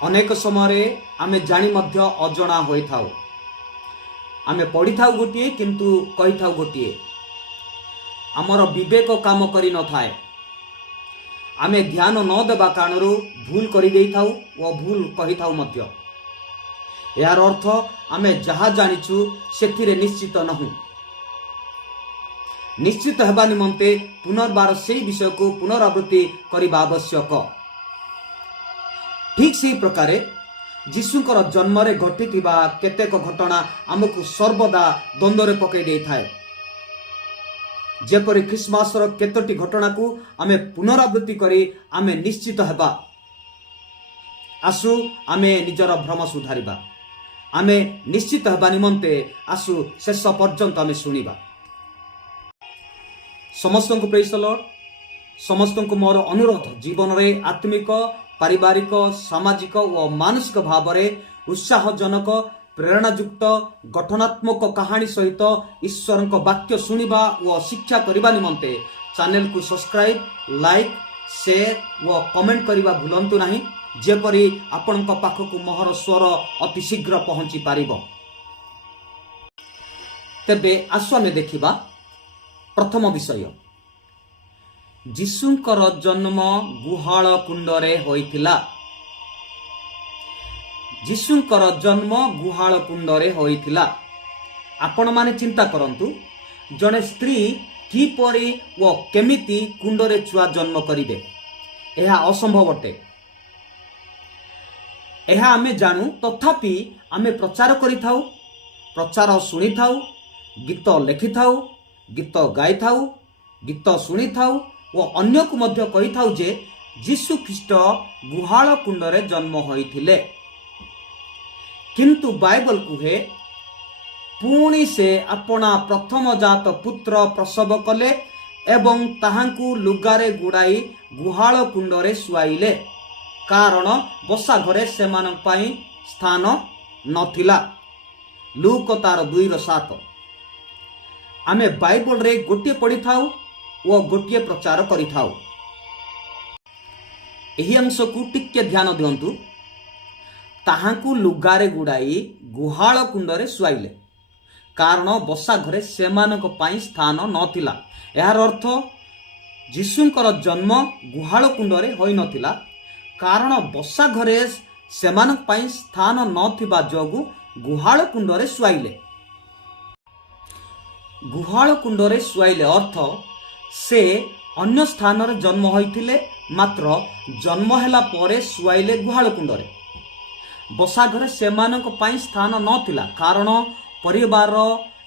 अनेक समय आमे जानी मध्य अजणा होई थाउ। आमे पढ़ी थाउ गोटिए किंतु कही थाउ गोटिए। आमर विवेक काम करी न थाए। आमे ध्यान न देबा कारणरू भूल करी देई थाउ व भूल कही थाउ मध्य। यार अर्थ आमे जहा जानिछु सेथिरे निश्चित नहु। निश्चित हेबा निमंते पुनर्बार सेही विषय को पुनरावृत्ति करिबा आवश्यक। ठीक से प्रकारे जीशुकर जन्म रे घटिथिबा केतेक घटना आमको सर्वदा द्वंद्व पकई दे थाए। जेपरि ख्रिस्टमास केतोटी घटना को आमे पुनरावृत्ति करी आमे निश्चित हेबा। आसु आमे निजर भ्रम सुधारिबा। आमे निश्चित हेबा निमंते आसु शेष पर्यंत आमे सुनिबा। समस्त को प्रेज द लॉर्ड। समस्त को मोर अनुरोध जीवन रे आत्मिक पारिवारिक सामाजिक व मानसिक भाव में उत्साहजनक प्रेरणायुक्त गठनात्मक कहानी सहित ईश्वर वाक्य शुणा व शिक्षा करने निमंते चैनल को सब्सक्राइब लाइक शेयर व कमेंट करने भूलंतु नहीं। जेपरी आपण पाखक मोहर स्वर अति शीघ्र पहुंची पारिबो। तेबे आसु आमे देखिबा प्रथम विषय। जीशुंकर जन्म गुहाल कुंडरे होइथिला। जीशुंकर जन्म गुहाल कुंडरे होइथिला। आपण माने चिंता करंतु जने स्त्री किपरि व केमिति कुंडरे छुआ जन्म करिवे। एहा असंभव अटे। एहा आमे जानू तथापि आमे प्रचार करि थाउ, प्रचार सुनि थाउ, गीत लेखि थाउ, गीत गाई थाउ, गीत शुणी थाउ व अन्य को मध्य कहि थाउ जे जीशु ख्रीष्ट गुहाल कुंडरे जन्म होइथिले। किंतु बाइबल कुहे पुणी से अपना प्रथम जात पुत्र प्रसव कले एवं ताहांकु लुगारे गुड़ाई गुहाल कुंडरे सुआइले, कारण बसा घरे सेमान पाई स्थान नथिला। लूक तार 2:7। आमे बाइबल रे गोटे पढ़ी थाउ व गोटे प्रचार करि थाउ। एही अंश को टिके ध्यान दियंतु। ताहांकु लुगारे गुड़ाई गुहाल कुंडरे सुआइले, कारण बसा घरे सेमानक पाई स्थान नथिला। यार अर्थ जीशुंकर जन्म गुहाल कुंडरे होई नथिला, कारण बसा घरे सेमानक पाई स्थान नथिबा जोगु गुहाल कुंडरे सुआइले। गुहाल कुंडरे सुआइले अर्थ से अन्य स्थान रे जन्म होइथिले, मात्र जन्म हेला परे सुआइले गुहाल कुंडरे। बसा घरे सेमानक पाई स्थान नथिला, कारण परिवार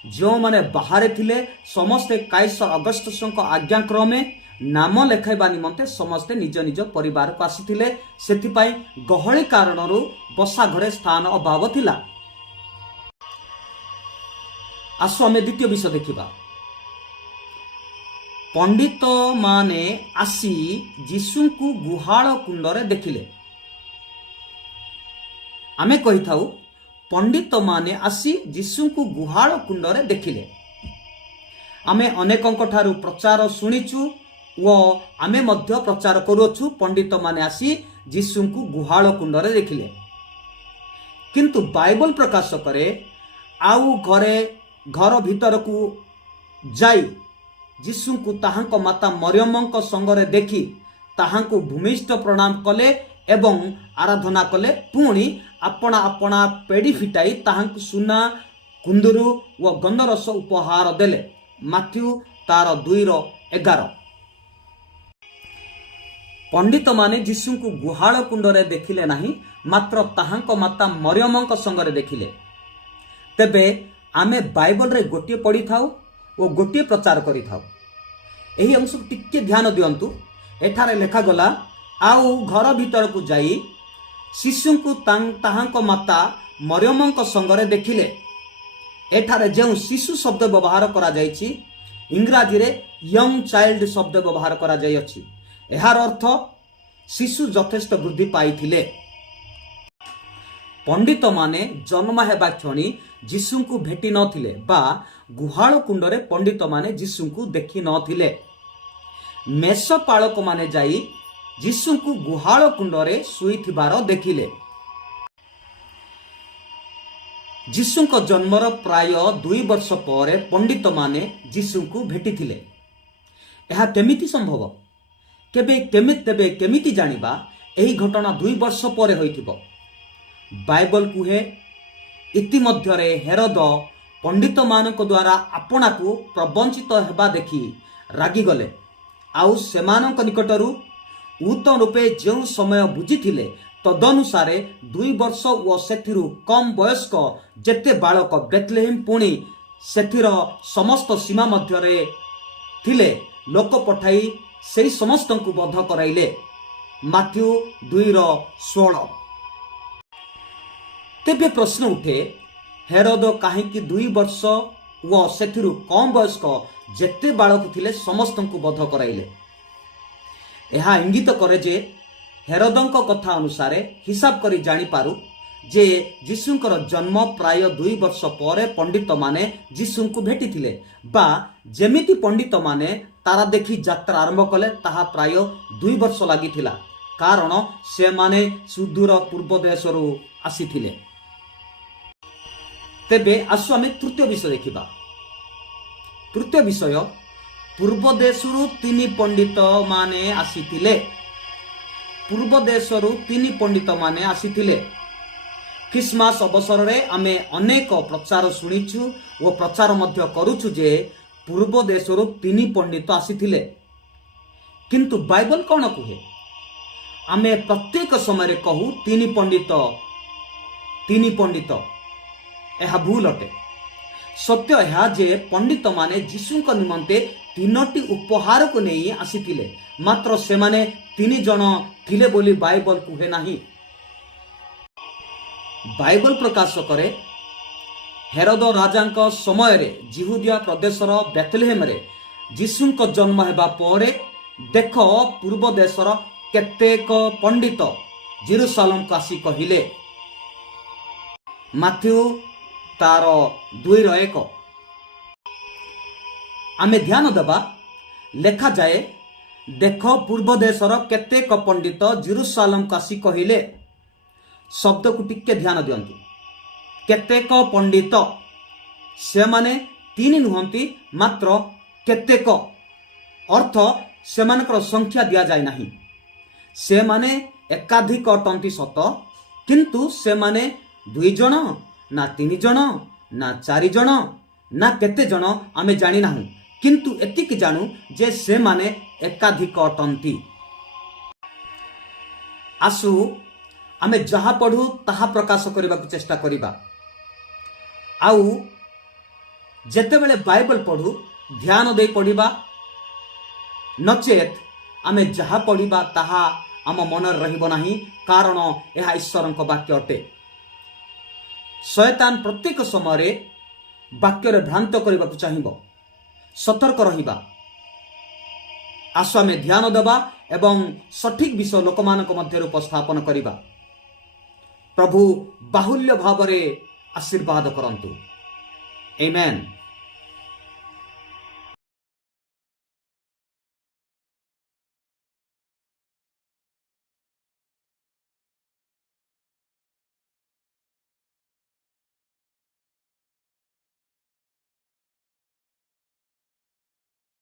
जो माने बाहर थिले समस्ते काइसर अगस्टसक आज्ञाक्रमे नाम लेखाइबा निमंते समस्ते निज निज परिवार को आसीथिले। सेथिपाई गहଳି कारणरू बसा घरे स्थान अभाव थिला। आसु आमे द्वितीय विषय देखिबा। पंडित माने आसी जीशु को गुहाल कुंडरे देखिले। आमे कहि थाउ पंडित माने आसी जीशु को गुहाल कुंडरे देखिले। आमे अनेकंक ठारू प्रचार सुनिचु व आमे मध्य प्रचार करूछु पंडित माने आसी जीशु को गुहाल कुंडरे देखिले। किंतु बाइबल प्रकाश करे आउ घर भीतर को जाई जीशु को ताहांको माता मरियमंक संगरे देखी ताहांको भूमिष्ठ प्रणाम कले एवं आराधना कले। पुणी अपना अपना पेड़ी फिटाई ताहांको सुना कुंदरू व गंधरस उपहार देले। माथ्यू तार 2:11। पंडित माने जीशु को गुहाल कुंडरे देखिले नहीं, मात्र ताहांको माता मरियमंक संगरे देखिले। तेबे आमे बाइबल रे गोटे पढ़ी थाउ और गोटे प्रचार करि थाउ। एही अंश टिके ध्यान दियंतु। एठारे लेखा गला आउ घर भीतर को जाई शिशु को ताहांको माता मरियमंक संगरे देखिले। एठारे जो शिशु शब्द व्यवहार करा जायछि इंग्राजी रे यंग चाइल्ड शब्द व्यवहार करा जाय अछि। एहार अर्थ शिशु यथेष्ट वृद्धि पाइथिले। पंडित माने जन्म हेबा क्षणी जीशु को भेटी नथिले बा गुहाल कुंडरे पंडित माने जीशु को देखि नथिले। मेषपालक माने जाई जीशु को गुहाल कुंडरे सुईथिबार देखिले। ଯୀଶୁଙ୍କ ଜନ୍ମର ପ୍ରାୟ 2 ବର୍ଷ ପରେ ପଣ୍ଡିତ ମାନେ ଯୀଶୁଙ୍କୁ ଭେଟିଥିଲେ। ଏହା କେମିତି ସମ୍ଭବ? ତେବେ କେମିତି ଜାଣିବା ଏହି ଘଟଣା 2 ବର୍ଷ ପରେ ହୋଇଥିବ? ବାଇବଲ କୁହେ, ଇତିମଧ୍ୟରେ ହେରୋଦ ପଣ୍ଡିତମାନଙ୍କ ଦ୍ୱାରା ଆପଣାକୁ ପ୍ରବଞ୍ଚିତ ହେବା ଦେଖି ରାଗିଗଲେ, ଆଉ ସେମାନଙ୍କ ନିକଟରୁ ଉତ୍ତମ ରୂପେ ଯେଉଁ ସମୟ ବୁଝିଥିଲେ ତଦନୁସାରେ 2 ବର୍ଷ ଓ ସେଥିରୁ କମ୍ ବୟସ୍କ ଯେତେ ବାଳକ ବେଥଲେହେମ୍ ପୁଣି ସେଥିର ସମସ୍ତ ସୀମା ମଧ୍ୟରେ ଥିଲେ ଲୋକ ପଠାଇ ସେହି ସମସ୍ତଙ୍କୁ ବଧ କରାଇଲେ। ମାଥ୍ୟୁ 2:16। ତେବେ ପ୍ରଶ୍ନ ଉଠେ, ହେରୋଦ କାହିଁକି 2 ବର୍ଷ ଓ ସେଥିରୁ କମ୍ ବୟସ୍କ ଯେତେ ବାଳକ ଥିଲେ ସମସ୍ତଙ୍କୁ ବଧ କରାଇଲେ? ଏହା ଇଙ୍ଗିତ କରେ ଯେ ହେରୋଦଙ୍କ କଥା ଅନୁସାରେ ହିସାବ କରି ଜାଣିପାରୁ ଯେ ଯୀଶୁଙ୍କର ଜନ୍ମ ପ୍ରାୟ 2 ବର୍ଷ ପରେ ପଣ୍ଡିତମାନେ ଯୀଶୁଙ୍କୁ ଭେଟିଥିଲେ, ବା ଯେମିତି ପଣ୍ଡିତମାନେ ତାରା ଦେଖି ଯାତ୍ରା ଆରମ୍ଭ କଲେ ତାହା ପ୍ରାୟ 2 ବର୍ଷ ଲାଗିଥିଲା, କାରଣ ସେମାନେ ସୁଦୂର ପୂର୍ବ ଦେଶରୁ ଆସିଥିଲେ। ତେବେ ଆସୁ ଆମେ ତୃତୀୟ ବିଷୟ ଦେଖିବା। ତୃତୀୟ ବିଷୟ, ପୂର୍ବ ଦେଶରୁ 3 ପଣ୍ଡିତ ମାନେ ଆସିଥିଲେ। ପୂର୍ବ ଦେଶରୁ 3 ପଣ୍ଡିତ ମାନେ ଆସିଥିଲେ। ଖ୍ରୀଷ୍ଟମାସ ଅବସରରେ ଆମେ ଅନେକ ପ୍ରଚାର ଶୁଣିଛୁ ଓ ପ୍ରଚାର ମଧ୍ୟ କରୁଛୁ ଯେ ପୂର୍ବ ଦେଶରୁ 3 ପଣ୍ଡିତ ଆସିଥିଲେ। କିନ୍ତୁ ବାଇବଲ କ'ଣ କୁହେ? ଆମେ ପ୍ରତ୍ୟେକ ସମୟରେ କହୁ 3 ପଣ୍ଡିତ। ଏହା ଭୁଲ ଅଟେ। ସତ୍ୟ ଏହା ଯେ ପଣ୍ଡିତ ମାନେ ଯୀଶୁଙ୍କ ନିମନ୍ତେ 3ଟି ଉପହାରକୁ ନେଇ ଆସିଥିଲେ, ମାତ୍ର ସେମାନେ 3 ଜଣ ଥିଲେ ବୋଲି ବାଇବଲ କୁହେ ନାହିଁ। ବାଇବଲ ପ୍ରକାଶ କରେ, ହେରୋଦ ରାଜାଙ୍କ ସମୟରେ ଜିହୁଦିଆ ପ୍ରଦେଶର ବେଥଲେହେମରେ ଯୀଶୁଙ୍କ ଜନ୍ମ ହେବା ପରେ ଦେଖ, ପୂର୍ବ ଦେଶର କେତେକ ପଣ୍ଡିତ ଜେରୁସାଲେମକୁ ଆସି କହିଲେ। ମାଥ୍ୟୁ 2:1। ଆମେ ଧ୍ୟାନ ଦେବା, ଲେଖାଯାଏ, ଦେଖ ପୂର୍ବ ଦେଶର କେତେକ ପଣ୍ଡିତ ଜେରୁସାଲେମକୁ ଆସି କହିଲେ। ଶବ୍ଦକୁ ଟିକେ ଧ୍ୟାନ ଦିଅନ୍ତୁ। କେତେକ ପଣ୍ଡିତ, ସେମାନେ 3 ନୁହନ୍ତି, ମାତ୍ର କେତେକ। ଅର୍ଥ ସେମାନଙ୍କର ସଂଖ୍ୟା ଦିଆଯାଏ ନାହିଁ। ସେମାନେ ଏକାଧିକ ଅଟନ୍ତି ସତ, କିନ୍ତୁ ସେମାନେ 2 ଜଣ ନା 3 ଜଣ ନା 4 ଜଣ ନା କେତେ ଜଣ ଆମେ ଜାଣିନାହୁଁ, କିନ୍ତୁ ଏତିକି ଜାଣୁ ଯେ ସେମାନେ ଏକାଧିକ ଅଟନ୍ତି। ଆସୁ ଆମେ ଯାହା ପଢ଼ୁ ତାହା ପ୍ରକାଶ କରିବାକୁ ଚେଷ୍ଟା କରିବା। ଆଉ ଯେତେବେଳେ ବାଇବଲ ପଢ଼ୁ ଧ୍ୟାନ ଦେଇ ପଢ଼ିବା, ନଚେତ୍ ଆମେ ଯାହା ପଢ଼ିବା ତାହା ଆମ ମନରେ ରହିବ ନାହିଁ, କାରଣ ଏହା ଈଶ୍ୱରଙ୍କ ବାକ୍ୟ ଅଟେ। ଶୟତାନ ପ୍ରତ୍ୟେକ ସମୟରେ ବାକ୍ୟରେ ଭ୍ରାନ୍ତ କରିବାକୁ ଚାହିଁବ। ସତର୍କ ରହିବା। ଆସୁ ଆମେ ଧ୍ୟାନ ଦେବା ଏବଂ ସଠିକ ବିଷୟ ଲୋକମାନଙ୍କ ମଧ୍ୟରେ ଉପସ୍ଥାପନ କରିବା। ପ୍ରଭୁ ବାହୁଲ୍ୟ ଭାବରେ ଆଶୀର୍ବାଦ କରନ୍ତୁ। ଆମେନ୍।